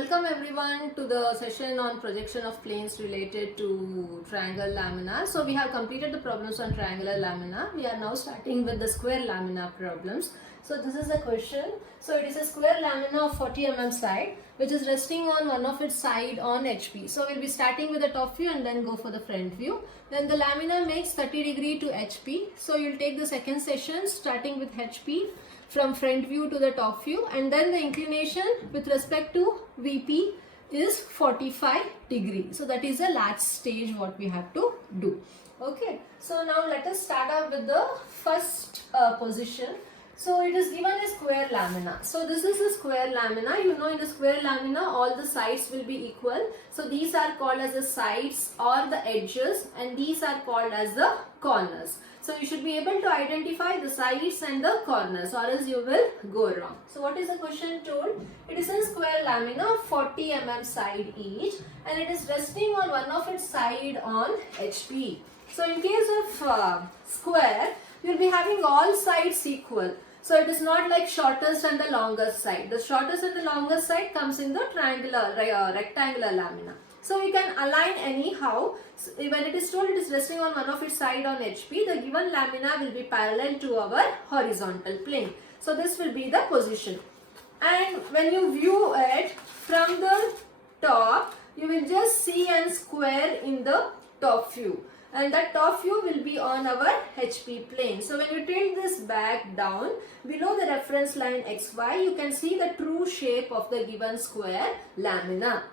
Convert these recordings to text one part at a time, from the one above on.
welcome everyone to the session on projection of planes related to triangle lamina. So we have completed the problems on triangular lamina. We are now starting with the square lamina problems. So this is the question. So it is a square lamina of 40 mm side which is resting on one of its side on HP. So we'll be starting with the top view and then go for the front view. Then the lamina makes 30 degree to HP. So you'll take the second session starting with HP from front view to the top view, and then the inclination with respect to VP is 45 degree. So that is the last stage what we have to do. Okay, so now let us start out with the first position. So it is given a square lamina. So this is a square lamina. You know, in the square lamina all the sides will be equal. So these are called as the sides or the edges, and these are called as the corners. So you should be able to identify the sides and the corners, or else you will go wrong. So what is the question told? It is a square lamina of 40 mm side each, and it is resting on one of its side on HP. So in case of square, you will be having all sides equal. So it is not like shortest and the longest side. The shortest and the longest side comes in the triangular, rectangular lamina. So we can align anyhow. So when it is told it is resting on one of its side on HP, the given lamina will be parallel to our horizontal plane. So this will be the position. And when you view it from the top, you will just see a square in the top view. And that top view will be on our HP plane. So when you tilt this back down, below the reference line XY, you can see the true shape of the given square lamina.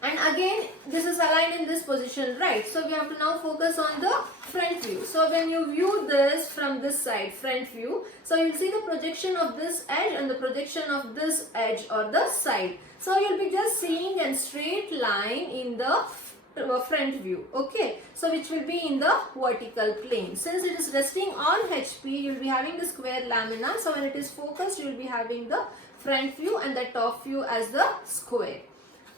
And again, this is aligned in this position, right? So we have to now focus on the front view. So when you view this from this side, front view, so you'll see the projection of this edge and the projection of this edge or the side. So you'll be just seeing a straight line in the front view, okay, so which will be in the vertical plane. Since it is resting on HP, you will be having the square lamina. So when it is focused, you will be having the front view and the top view as the square.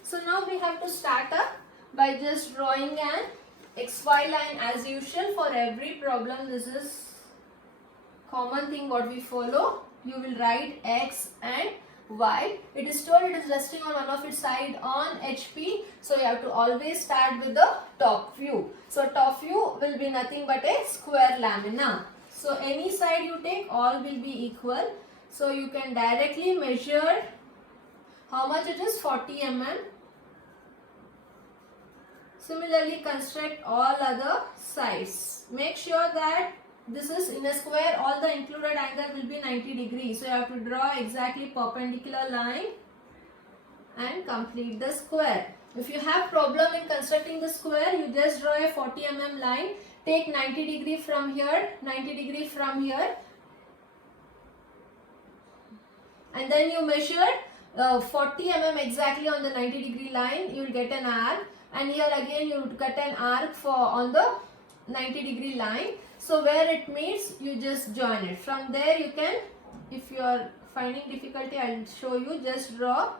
So now we have to start up by just drawing an XY line as usual. For every problem, this is common thing what we follow. You will write X and Y. It is told it is resting on one of its side on HP. So you have to always start with the top view. So top view will be nothing but a square lamina. So any side you take, all will be equal. So you can directly measure how much it is, 40 mm. Similarly construct all other sides. Make sure that this is in a square, all the included angle will be 90 degrees. So you have to draw exactly perpendicular line and complete the square. If you have problem in constructing the square, you just draw a 40 mm line. Take 90 degree from here, 90 degree from here. And then you measure 40 mm exactly on the 90 degree line. You will get an arc. And here again you would cut an arc for on the 90 degree line. So where it meets, you just join it. From there you can, if you are finding difficulty, I will show you. Just draw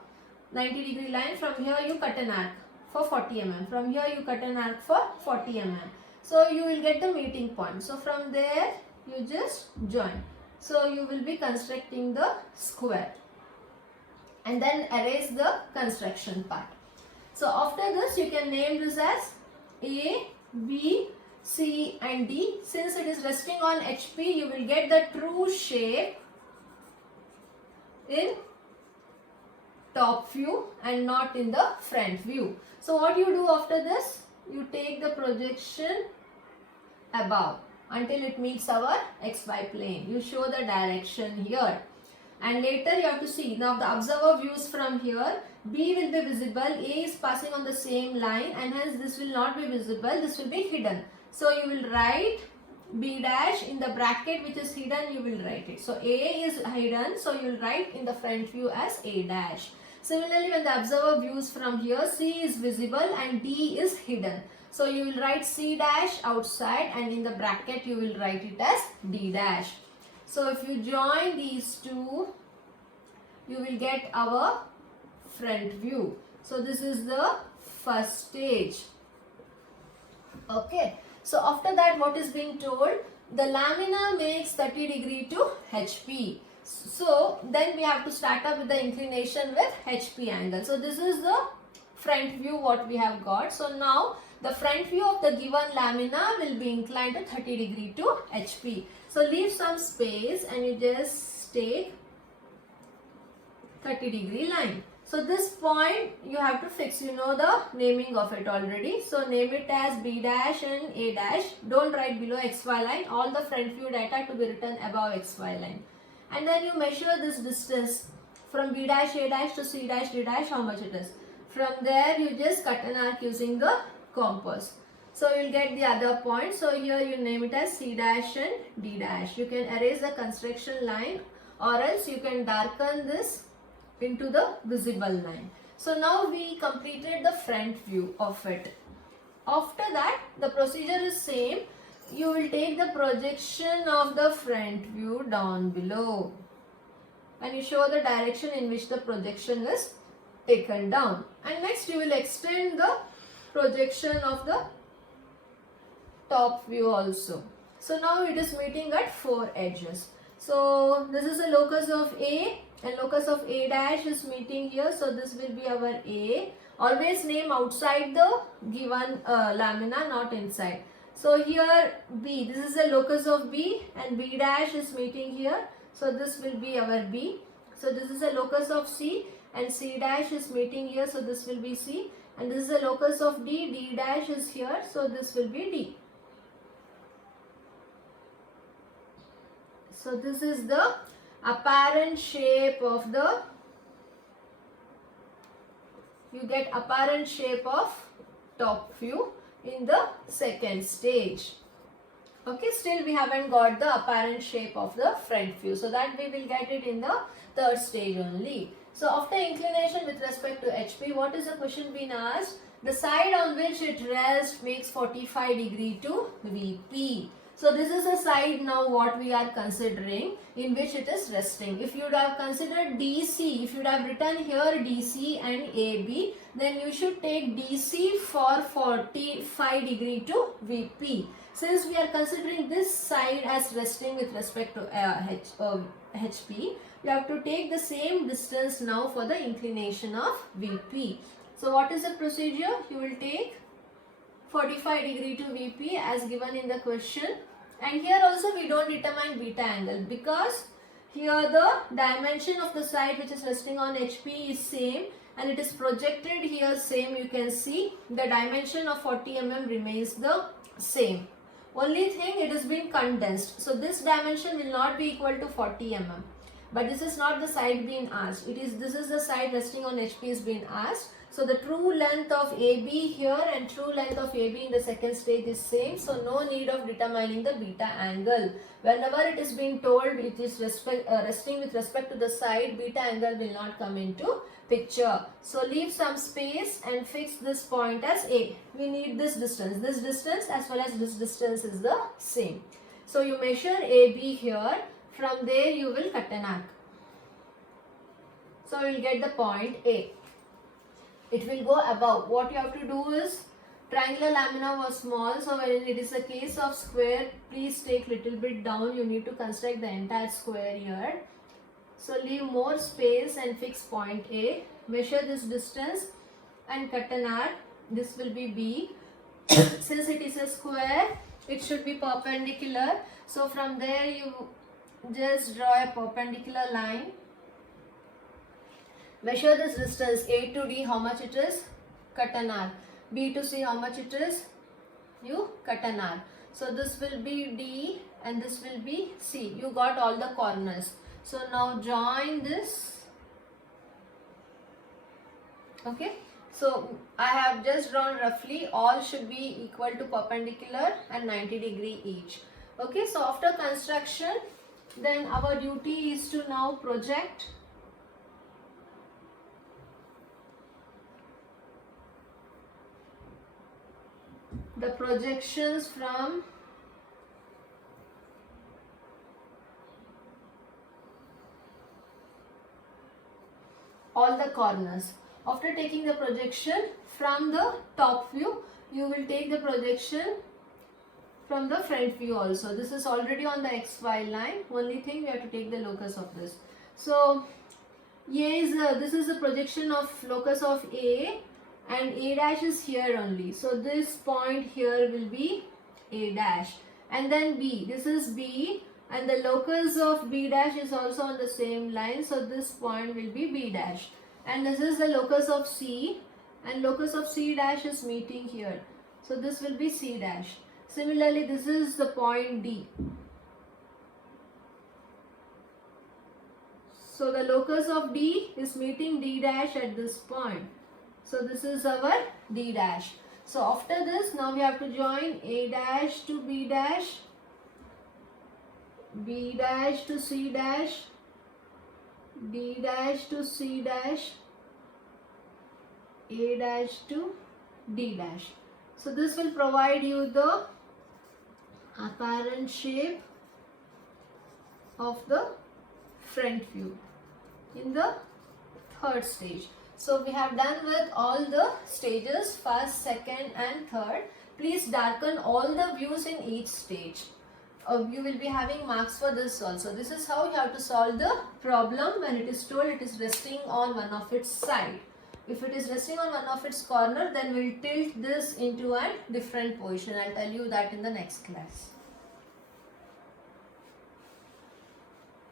90 degree line. From here you cut an arc for 40 mm. From here you cut an arc for 40 mm. So you will get the meeting point. So from there you just join. So you will be constructing the square. And then erase the construction part. So after this you can name this as A, B, C and D. Since it is resting on HP, you will get the true shape in top view and not in the front view. So what you do after this? You take the projection above until it meets our XY plane. You show the direction here. And later you have to see, now the observer views from here, B will be visible, A is passing on the same line, and hence this will not be visible, this will be hidden. So you will write B dash in the bracket which is hidden, you will write it. So A is hidden, so you will write in the front view as A dash. Similarly, when the observer views from here, C is visible and D is hidden. So you will write C dash outside, and in the bracket you will write it as D dash. So if you join these two, you will get our front view. So this is the first stage. Okay. So after that, what is being told? The lamina makes 30 degree to HP. So then we have to start up with the inclination with HP angle. So this is the front view what we have got. So now the front view of the given lamina will be inclined to 30 degree to HP. So leave some space and you just take 30 degree line. So this point you have to fix, you know the naming of it already. So name it as B dash and A dash. Don't write below XY line. All the front view data to be written above XY line. And then you measure this distance from B dash, A dash to C dash, D dash, how much it is. From there you just cut an arc using the compass. So you will get the other point. So here you name it as C dash and D dash. You can erase the construction line or else you can darken this into the visible line. So now we completed the front view of it. After that the procedure is same. You will take the projection of the front view down below and you show the direction in which the projection is taken down, and next you will extend the projection of the top view also. So now it is meeting at 4 edges. So this is the locus of A and locus of A dash is meeting here. So this will be our A. Always name outside the given lamina, not inside. So here B, this is the locus of B and B dash is meeting here. So this will be our B. So this is the locus of C and C dash is meeting here. So this will be C. And this is the locus of D, D dash is here. So this will be D. So this is the apparent shape of the, you get apparent shape of top view in the second stage. Okay, still we haven't got the apparent shape of the front view. So that we will get it in the third stage only. So after inclination with respect to HP, what is the question being asked? The side on which it rests makes 45 degree to VP. So this is a side now what we are considering in which it is resting. If you would have considered DC, if you would have written here DC and AB, then you should take DC for 45 degree to VP. Since we are considering this side as resting with respect to HP, you have to take the same distance now for the inclination of VP. So what is the procedure? You will take 45 degree to VP as given in the question. And here also we don't determine beta angle because here the dimension of the side which is resting on HP is same and it is projected here same. You can see the dimension of 40 mm remains the same. Only thing, it has been condensed. So this dimension will not be equal to 40 mm. But this is not the side being asked. This is the side resting on HP is being asked. So the true length of AB here and true length of AB in the second stage is same. So no need of determining the beta angle. Whenever it is being told it is resting with respect to the side, beta angle will not come into picture. So leave some space and fix this point as A. We need this distance. This distance as well as this distance is the same. So you measure AB here. From there you will cut an arc. So you will get the point A. It will go above. What you have to do is, triangular lamina was small, so when it is a case of square, please take little bit down. You need to construct the entire square here. So leave more space and fix point A. Measure this distance and cut an arc. This will be B. Since it is a square, it should be perpendicular. So from there you just draw a perpendicular line. Measure this distance A to D, how much it is, cut an arc. B to C, how much it is, you cut an arc. So this will be D and this will be C. You got all the corners. So now join this. Okay. So I have just drawn roughly, all should be equal to perpendicular and 90 degree each. Okay. So after construction, then our duty is to now project the projections from all the corners. After taking the projection from the top view, you will take the projection from the front view also. This is already on the xy line. Only thing we have to take the locus of this. So this is the projection of locus of A, and A dash is here only. So this point here will be A dash, and then B. This is B, and the locus of B dash is also on the same line. So this point will be B dash, and this is the locus of C, and locus of C dash is meeting here. So this will be C dash. Similarly, this is the point D. So the locus of D is meeting D dash at this point. So this is our D dash. So after this, now we have to join A dash to B dash, B dash to C dash, D dash to C dash, A dash to D dash. So this will provide you the apparent shape of the front view in the third stage. So we have done with all the stages, first, second and third. Please darken all the views in each stage. You will be having marks for this also. This is how you have to solve the problem when it is told it is resting on one of its side. If it is resting on one of its corner, then we'll tilt this into a different position. I'll tell you that in the next class.